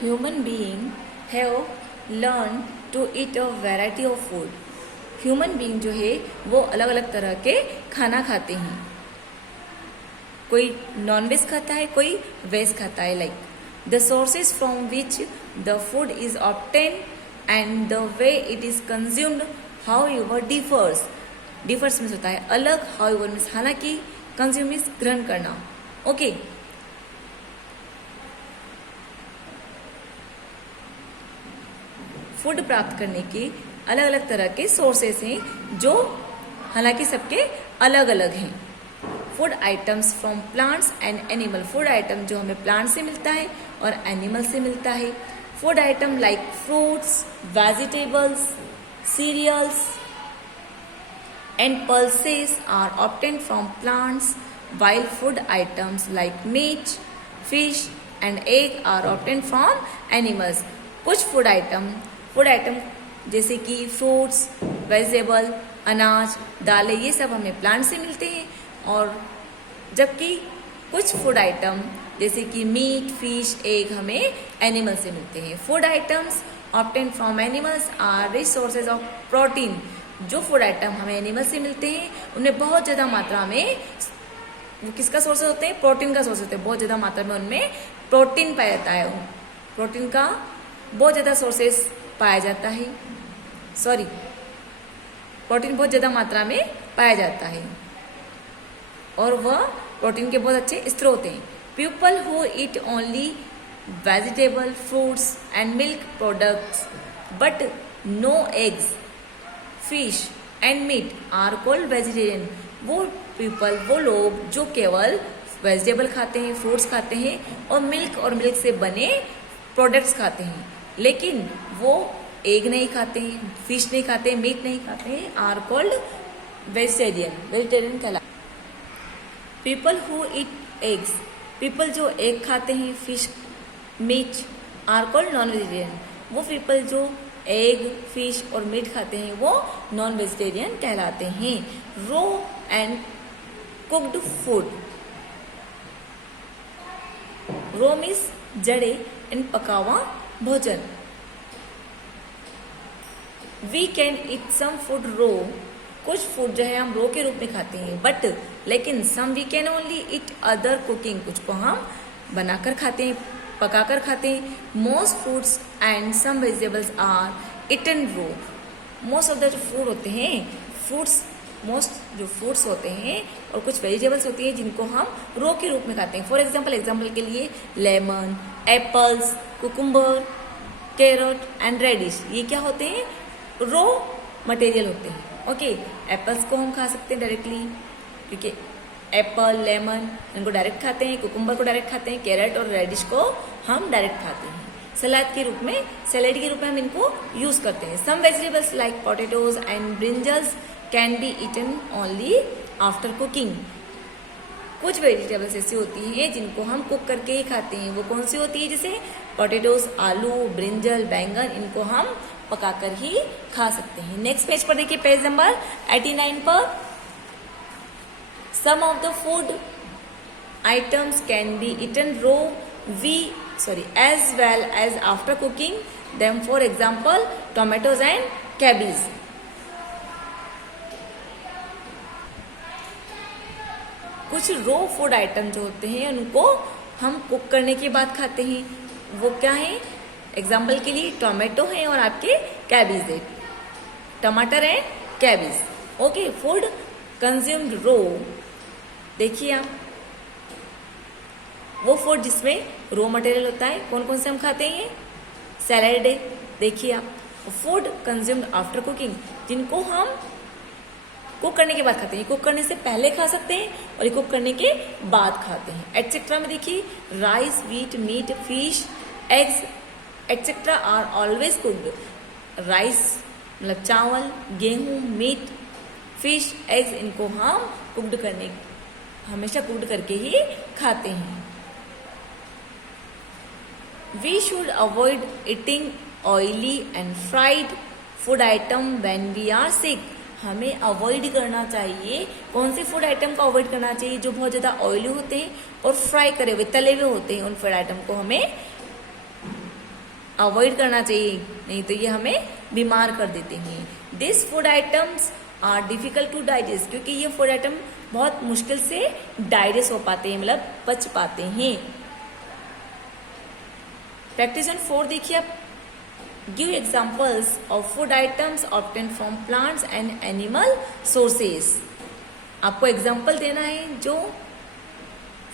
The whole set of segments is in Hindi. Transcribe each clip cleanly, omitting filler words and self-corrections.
Human being have learned to eat a variety of food. Human being जो है वो अलग अलग तरह के खाना खाते हैं. कोई नॉन वेज खाता है, कोई वेज खाता है. Like the sources from which the food is obtain and the way it is consumed how your differs. Differs means होता है अलग, हाउ यूवर मीन्स हालांकि, कंज्यूम मीन्स ग्रहण करना. ओके फूड प्राप्त करने के अलग अलग तरह के सोर्सेस हैं जो हालांकि सबके अलग अलग हैं. Food items from plants and animal. Food item जो हमें प्लांट से मिलता है और एनिमल से मिलता है. Food item like fruits, vegetables, cereals and pulses are obtained from plants, while food items like meat, fish and egg are obtained from animals. कुछ फूड आइटम जैसे कि फ्रूट्स, वेजिटेबल, अनाज, दालें, ये सब हमें प्लांट से मिलते हैं. और जबकि कुछ फूड आइटम जैसे कि मीट, फिश, एग हमें एनिमल से मिलते हैं. Food items obtain from animals are rich sources of protein. जो फूड आइटम हमें एनिमल से मिलते हैं उनमें बहुत ज़्यादा मात्रा में वो किसका सोर्स होते हैं? प्रोटीन का सोर्स होते हैं. बहुत ज़्यादा मात्रा में उनमें प्रोटीन पाया जाता है. प्रोटीन का बहुत ज़्यादा सोर्सेस पाया जाता है. प्रोटीन बहुत ज़्यादा मात्रा में पाया जाता है और वह प्रोटीन के बहुत अच्छे स्रोत हैं. People who eat only vegetable, fruits and milk products but no eggs, fish and meat are called vegetarian. वो लोग जो केवल वेजिटेबल खाते हैं, फ्रूट्स खाते हैं और मिल्क से बने प्रोडक्ट्स खाते हैं, लेकिन वो एग नहीं खाते हैं, फिश नहीं खाते हैं, मीट नहीं खाते हैं, आर कॉल्ड वेजिटेरियन कहलाते. People who eat eggs. People जो एग खाते हैं, fish, meat are called non vegetarian. वो पीपल जो एग, फिश और मीट खाते हैं वो नॉन वेजिटेरियन कहलाते हैं. Raw and cooked food. Raw means जड़े एंड पका हुआ भोजन. We can eat some food raw. कुछ फूड जो है हम रो के रूप में खाते हैं, बट लेकिन some we can only eat other cooking. कुछ को हम बनाकर खाते हैं, पकाकर खाते हैं. Most fruits and some vegetables are eaten raw. Most of the जो फूड होते हैं, मोस्ट जो फ्रूट्स होते हैं और कुछ वेजिटेबल्स होती हैं जिनको हम रो के रूप में खाते हैं. फॉर एग्जाम्पल के लिए lemon, apples, cucumber, carrot and radish. ये क्या होते हैं? रो मटेरियल होते हैं. ओके एप्पल्स को हम खा सकते हैं डायरेक्टली, क्योंकि एप्पल, लेमन इनको डायरेक्ट खाते हैं. कुकुम्बर को डायरेक्ट खाते हैं. कैरेट और रेडिश को हम डायरेक्ट खाते हैं. सलाद के रूप में हम इनको यूज करते हैं. Some vegetables like potatoes and brinjals can be eaten only after cooking. कुछ वेजिटेबल्स ऐसी होती हैं जिनको हम कुक करके ही खाते हैं. वो कौन सी होती है? जैसे पोटैटोज, आलू, ब्रिंजल, बैंगन, इनको हम पकाकर ही खा सकते हैं. नेक्स्ट पेज पर देखिए, पेज नंबर 89 पर. Some of the food items can be eaten raw as well as after cooking them. For example, tomatoes and cabbage. कुछ रो फूड आइटम जो होते हैं उनको हम कुक करने के बाद खाते हैं. वो क्या है? एग्जाम्पल के लिए टोमेटो है और आपके कैबेज है. टमाटर and cabbage. Okay food consumed raw. देखिए आप, वो फूड जिसमें रो मटेरियल होता है, कौन कौन से हम खाते हैं? सैलेड है. देखिए आप, फूड कंज्यूम्ड आफ्टर कुकिंग, जिनको हम कुक करने के बाद खाते हैं. कुक करने से पहले खा सकते हैं और ये कुक करने के बाद खाते हैं. एटसेट्रा में देखिए, rice, wheat, meat, fish, eggs etcetera are always cooked. Rice मतलब चावल, गेहूं, मीट, फिश, एग्स, इनको हम हमेशा कुक्ड करके ही खाते हैं. We should avoid eating oily and fried food item when we are sick. हमें अवॉइड करना चाहिए. कौन से फूड आइटम को अवॉइड करना चाहिए? जो बहुत ज़्यादा ऑयली होते हैं और फ्राई करे हुए, तले हुए होते हैं. उन फूड आइटम को हमें अवॉइड करना चाहिए, नहीं तो ये हमें बीमार कर देते हैं। This food items are difficult to digest, क्योंकि ये फूड आइटम बहुत मुश्किल से डाइजेस्ट हो पाते हैं, मतलब पच पाते हैं। प्रैक्टिस ऑन 4 देखिए आप। Give examples of food items obtain from plants and animal sources. आपको एग्जाम्पल देना है जो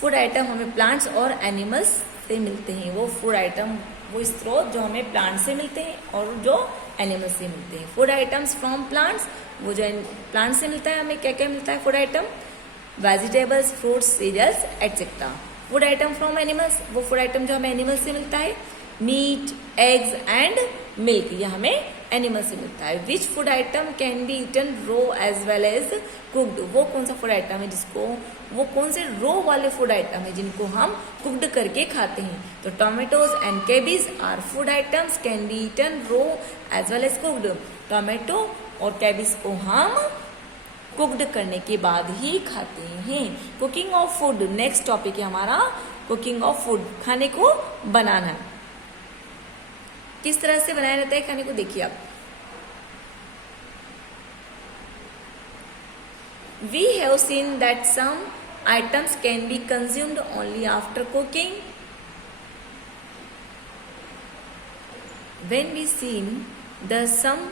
फूड आइटम हमें प्लांट्स और एनिमल्स से मिलते हैं। वो फूड आइटम, वो स्रोत जो हमें प्लांट से मिलते हैं और जो एनिमल्स से मिलते हैं। फूड आइटम्स फ्रॉम प्लांट्स, वो जो प्लांट से मिलता है, हमें क्या क्या मिलता है food item, vegetables, fruits, cereals etcetera. Food item from animals, वो फूड आइटम जो हमें एनिमल्स से मिलता है, मीट, एग्स एंड मिल्क, ये हमें एनिमल से मिलता है। Which food item can be eaten raw as well as cooked, वो कौन सा फूड आइटम है जिसको, वो कौन से रो वाले फूड आइटम है जिनको हम कुक्ड करके खाते हैं। तो tomatoes and cabbage are food items can be eaten raw as well as cooked. Tomato और कैबेज को हम कुक्ड करने के बाद ही खाते हैं। Cooking of food, next topic है हमारा कुकिंग ऑफ फूड, खाने को बनाना। किस तरह से बनाया जाता है खाने को, देखिए आप। We have seen that some items can be consumed only after cooking. When we seen that some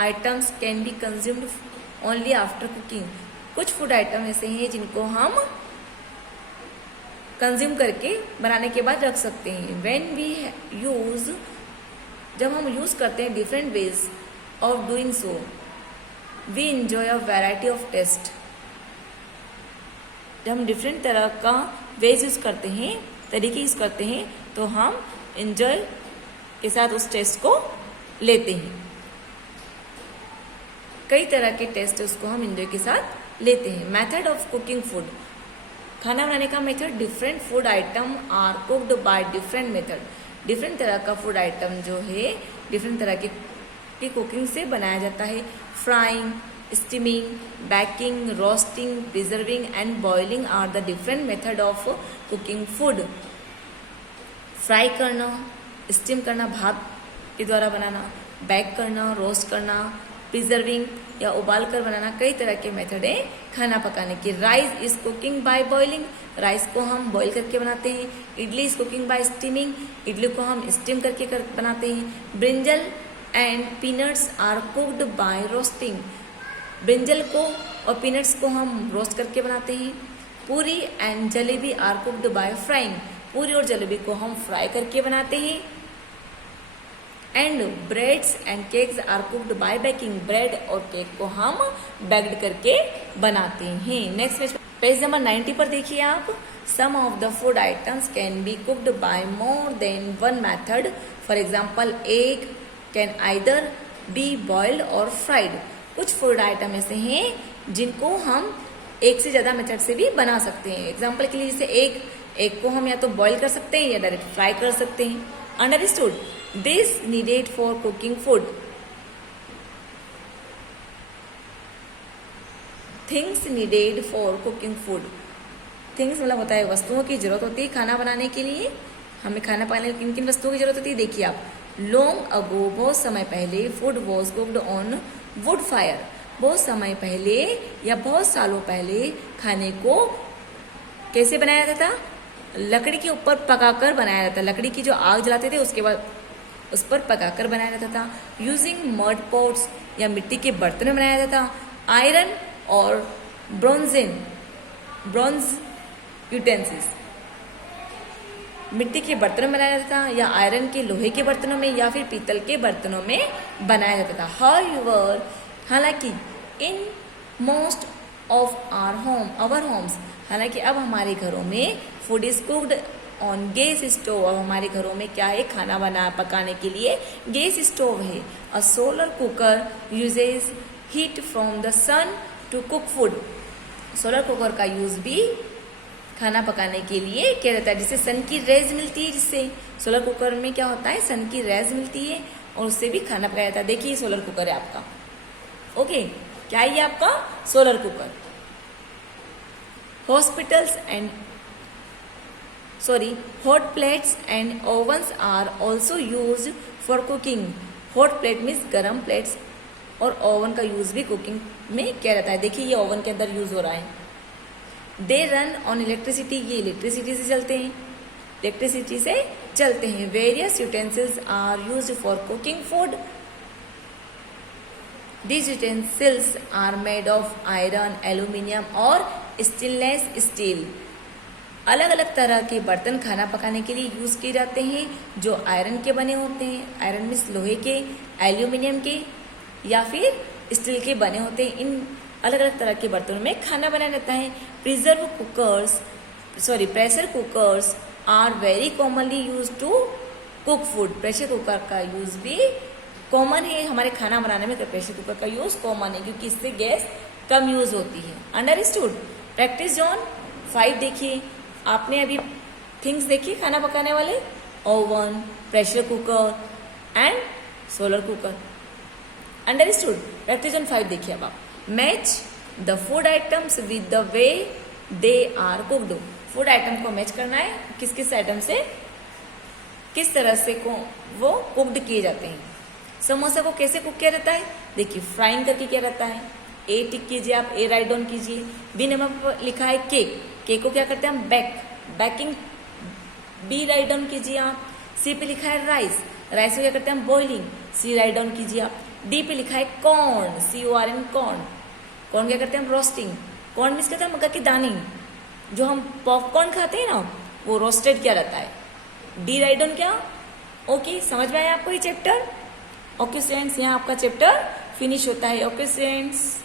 items can be consumed only after cooking, कुछ फूड आइटम ऐसे हैं जिनको हम कंज्यूम करके बनाने के बाद रख सकते हैं। When we use, जब हम यूज करते हैं different ways of doing so, we enjoy a variety of taste. जब हम डिफरेंट तरह का वेज यूज करते हैं, तरीके यूज करते हैं, तो हम इंजॉय के साथ उस टेस्ट को लेते हैं। कई तरह के टेस्ट उसको हम इंजॉय के साथ लेते हैं। मेथड ऑफ कुकिंग फूड, खाना बनाने का method, different food item are cooked by different method. Different तरह का फूड आइटम जो है डिफरेंट तरह की कुकिंग से बनाया जाता है। Frying, steaming, baking, roasting, preserving and boiling are the different method of cooking food. Fry करना, स्टीम करना, भाप के द्वारा बनाना, बेक करना, रोस्ट करना, प्रिजर्विंग या उबाल कर बनाना, कई तरह के मेथड है खाना पकाने के। Rice is cooking by boiling, rice को हम बॉईल करके बनाते हैं। Idli is cooking by steaming, idli को हम स्टीम करके बनाते हैं। Brinjal and peanuts are cooked by roasting, brinjal को और पीनट्स को हम रोस्ट करके बनाते हैं। Puri and jalebi are cooked by frying, पूरी और जलेबी को हम फ्राई करके बनाते हैं। And breads and cakes are cooked by baking, bread और केक को हम बेक्ड करके बनाते हैं। नेक्स्ट पेज नंबर 90 पर देखिए आप। Some of the food items can be cooked by more than one method. For example, egg can either be boiled or fried. कुछ फूड आइटम ऐसे हैं जिनको हम एक से ज्यादा मेथड से भी बना सकते हैं। एग्जाम्पल के लिए जैसे एग को हम या तो बॉईल कर सकते हैं या डायरेक्ट फ्राई कर सकते हैं। Understood? This needed for cooking food. Things needed for cooking food, things मतलब होता है वस्तुओं की जरूरत होती है खाना बनाने के लिए। हमें खाना बनाने किन किन वस्तुओं की जरूरत होती है, देखिए आप। लॉन्ग अगो, बहुत समय पहले, food was cooked on wood fire, बहुत समय पहले या बहुत सालों पहले खाने को कैसे बनाया जाता था, लकड़ी के ऊपर पकाकर बनाया जाता। लकड़ी की जो आग जलाते थे उसके बाद उस पर पकाकर बनाया जाता था। यूजिंग मड पॉट्स, या मिट्टी के बर्तन में बनाया जाता था। आयरन और ब्रॉन्ज यूटेंसिल्स, मिट्टी के बर्तनों में बनाया जाता था या आयरन के लोहे के बर्तनों में या फिर पीतल के बर्तनों में बनाया जाता था। हाउएवर, हालांकि in most of our homes, हालांकि अब हमारे घरों में food is cooked on gas stove. अब हमारे घरों में क्या है, खाना पकाने के लिए गैस स्टोव है। A solar cooker uses heat from the sun to cook food. Solar cooker का यूज भी खाना पकाने के लिए किया जाता है, जिससे सन की रेज मिलती है। जिससे सोलर कुकर में क्या होता है, सन की रेज मिलती है और उससे भी खाना पकाया जाता है। देखिए सोलर कुकर है आपका। ओके, क्या है ये आपका solar cooker. Hospitals and hot plates and ovens are also used for cooking. hot plate means गरम plates और ओवन का यूज भी कुकिंग में किया जाता है। देखिए ये ओवन के अंदर यूज हो रहा है। दे रन ऑन इलेक्ट्रिसिटी, ये इलेक्ट्रिसिटी से चलते हैं, इलेक्ट्रिसिटी से चलते हैं। Various utensils are used for cooking food. These utensils are made of iron, aluminium और stainless steel। अलग अलग तरह के बर्तन खाना पकाने के लिए यूज किए जाते हैं, जो आयरन के बने होते हैं। आयरन मीन्स लोहे के, एल्यूमिनियम के या फिर स्टील के बने होते हैं। इन अलग अलग तरह के बर्तनों में खाना बनाया जाता है। Pressure cookers are very commonly use to cook food. Pressure cooker का यूज भी कॉमन है हमारे खाना बनाने में। प्रेशर कुकर का यूज कॉमन है क्योंकि इससे गैस कम यूज होती है। अंडरस्टूड। प्रैक्टिस जोन 5 देखिए, आपने अभी थिंग्स देखी खाना पकाने वाले, oven, pressure cooker and solar cooker. Understood. Practice zone 5 देखिए अब आप। Match the food items with the way they are cooked. Food item को मैच करना है किस किस आइटम से, किस तरह से को वो कुक्ड किए जाते हैं। समोसा को कैसे कुक किया जाता है, देखिए फ्राइंग करके किया जाता है। ए टिक कीजिए आप, ए राइट डाउन कीजिए। बी नंबर पर लिखा है केक, केक को क्या करते हैं हम, बेकिंग, बी राइट डाउन कीजिए आप। सी पे लिखा है राइस, राइस को क्या करते हैं हम, बॉइलिंग, सी राइट डाउन कीजिए आप। डी पे लिखा है कॉर्न, CORN कॉर्न, कॉर्न क्या करते हैं हम, रोस्टिंग। कॉर्न मीन्स कहते हैं मक्का की दाने, जो हम पॉपकॉर्न खाते हैं ना, वो रोस्टेड किया जाता है। डी राइट डाउन क्या, ओके। समझ में आया आपको ये चैप्टर? ओके स्टूडेंट्स, यहाँ आपका चैप्टर फिनिश होता है। Okay students.